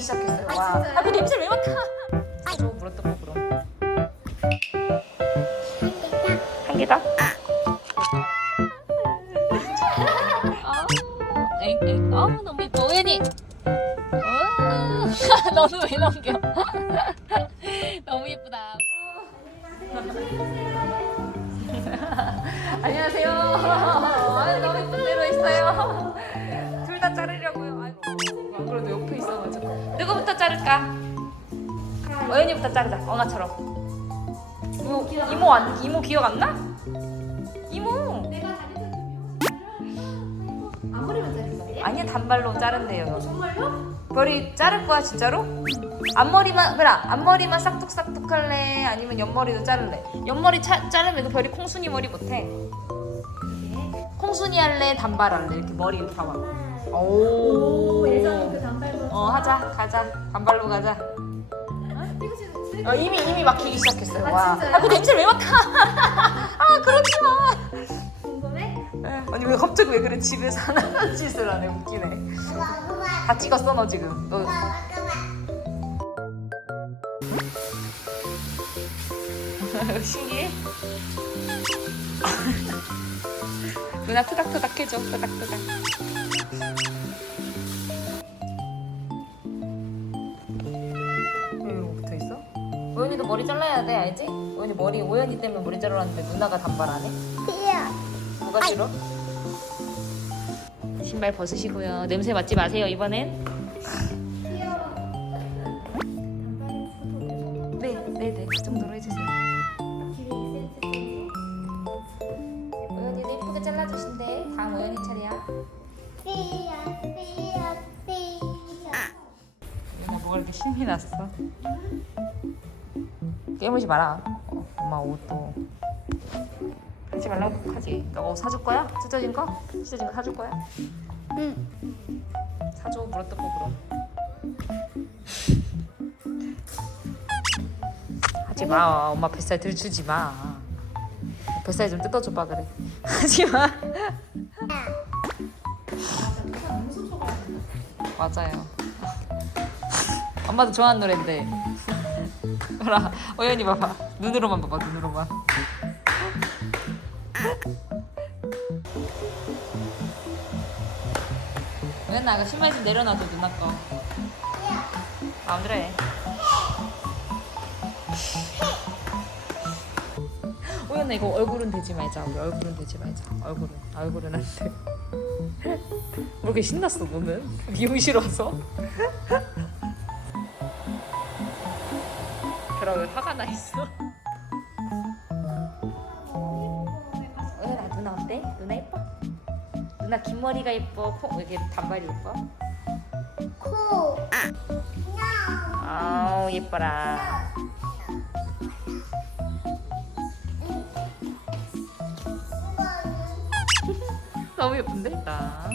바뀌기 시작했어요. 와. 아, 그 냄새 왜 맡아? 저 물었던 거 그럼. 한 개다. 아, 엥, 엥. 아, 너무 예뻐. 오연이. 어, 너는 왜 넘겨? 너무 예쁘다. 안녕하세요. 자를까? 어연이부터 자르자. 엉아처럼. 이모, 이모 안 이모 기억 안 나? 이모. 내가 다리를 앞머리만 자를 거예요? 아니야 단발로 자른대요. 정말요? 별이 자를 거야 진짜로? 앞머리만 별아 앞머리만 싹둑싹둑 할래? 아니면 옆머리도 자를래? 옆머리 차, 자르면 그 별이 콩순이 머리 못해. 콩순이 할래? 단발 할래? 이렇게 머리 이렇게 봐봐. 오. 어 하자 가자 단발로 가자. 어, 이미 이미 막히기 시작했어요. 아, 와. 진짜요? 아, 그 냄새 왜 맡아? 아 그러지 마. 궁금해? 아니 왜 갑자기 왜 그래 집에서 하나만 짓을 하네 웃기네. 다 찍었어 너 지금. 너 신기해? 누나 토닥토닥 해줘 토닥토닥 오연이도 머리 잘라야 돼 알지? 오연이 머리 오연이 때문에 머리 자르라는데 누나가 단발 안 해? 뭐가 싫어? 신발 벗으시고요. 냄새 맡지 마세요 이번엔. 귀여워 네네네. 그 정도로 해주세요. 길이 2cm 오연이도 예쁘게 잘라주신대. 다음 오연이 차례야. 누나 뭐가 이렇게 신이 났어? 깨무지 마라. 어, 엄마 옷도. 하지 말라고 하지. 너가 옷 사줄 거야? 찢어진 거? 찢어진 거 사줄 거야? 응. 사줘. 물었던 거 그럼 하지 마. 엄마 뱃살 들추지 마. 뱃살 좀 뜯어줘봐 그래. 하지 마. 맞아요. 엄마도 좋아하는 노래인데 봐라. 어연이 봐봐. 눈으로만 봐봐 눈으로만. 왜 나가 신발 좀 내려놔줘 누나 거 마음대로 해 오연아 이거 얼굴은 대지 말자. 우리 얼굴은 대지 말자. 얼굴은 얼굴은 안돼. 왜 이렇게 신났어 너는? 미용실 와서 그럼 왜 화가 나 있어 오연아 누나 어때? 누나 예뻐? 누나 긴 머리가 예뻐 코왜 이렇게 단발이 예뻐? 아우 예뻐라 너무 예쁜데? 나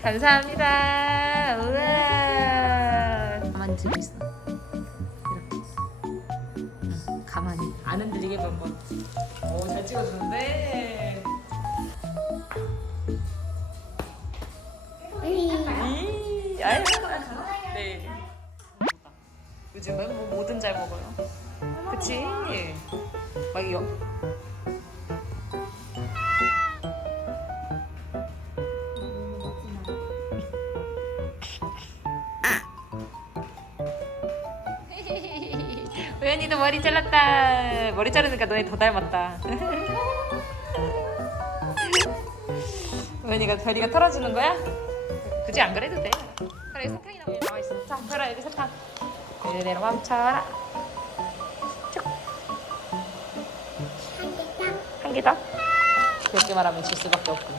감사합니다 우와 들고 있어 안 흔들리게 한번 오 잘 찍어주는데 이, 아유, 네. 요즘은 뭐 뭐든 잘 먹어요. 그치? 막 여. 우연이도 머리 잘랐다. 머리 자르니까 너네 더 닮았다. 우연이가 별이가 털어주는 거야? 굳이 안 그래도 돼. 그래 사탕이 나와 나와 있어. 자, 그래 여기 사탕. 이대로 멈춰라. 쭉. 한 개다. 그렇게 말하면 질 수밖에 없군.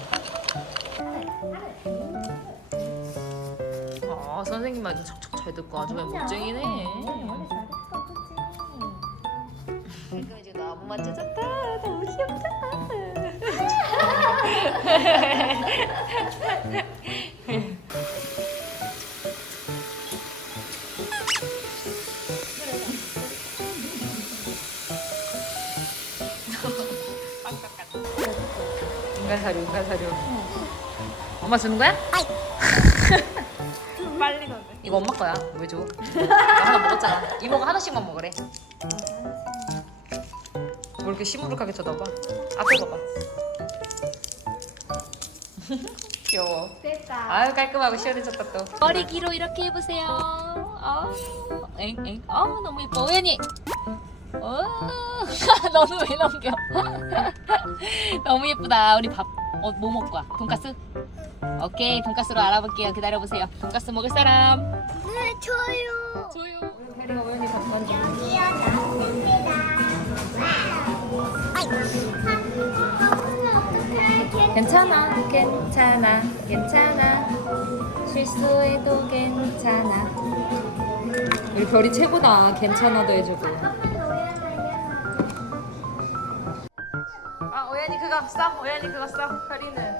어, 선생님 말도 척척 잘 듣고 아주 그냥 멋쟁이네. 너무 만져졌다. 너무 귀엽다. 인간 사료, 인간 사료. 엄마 주는 거야? 빨리. 이거 이거 엄마 거야. 왜 줘? 나 하나 먹었잖아. 이모가 하나씩만 먹으래. 뭐 이렇게 시무룩하게 쳐다봐? 앞에 봐봐. 귀여워. 됐다. 아유 깔끔하고 시원해졌다 또. 머리 길어 이렇게 해보세요. 아, 엥엥. 아 너무 예뻐. 오연이. 어, 너는 왜 넘겨? 너무 예쁘다. 우리 밥, 어, 뭐 먹고 와? 돈까스? 오케이, 돈까스로 알아볼게요. 기다려보세요. 돈까스 먹을 사람. 네, 저요. 조용. 혜리가 오연이 밥 만져. 여기요, 괜찮아, 괜찮아, 괜찮아. 실수해도 괜찮아. 우리 별이 최고다. 괜찮아도 해주고. 아, 오연이 그거 써. 오연이 그거 써. 별이는.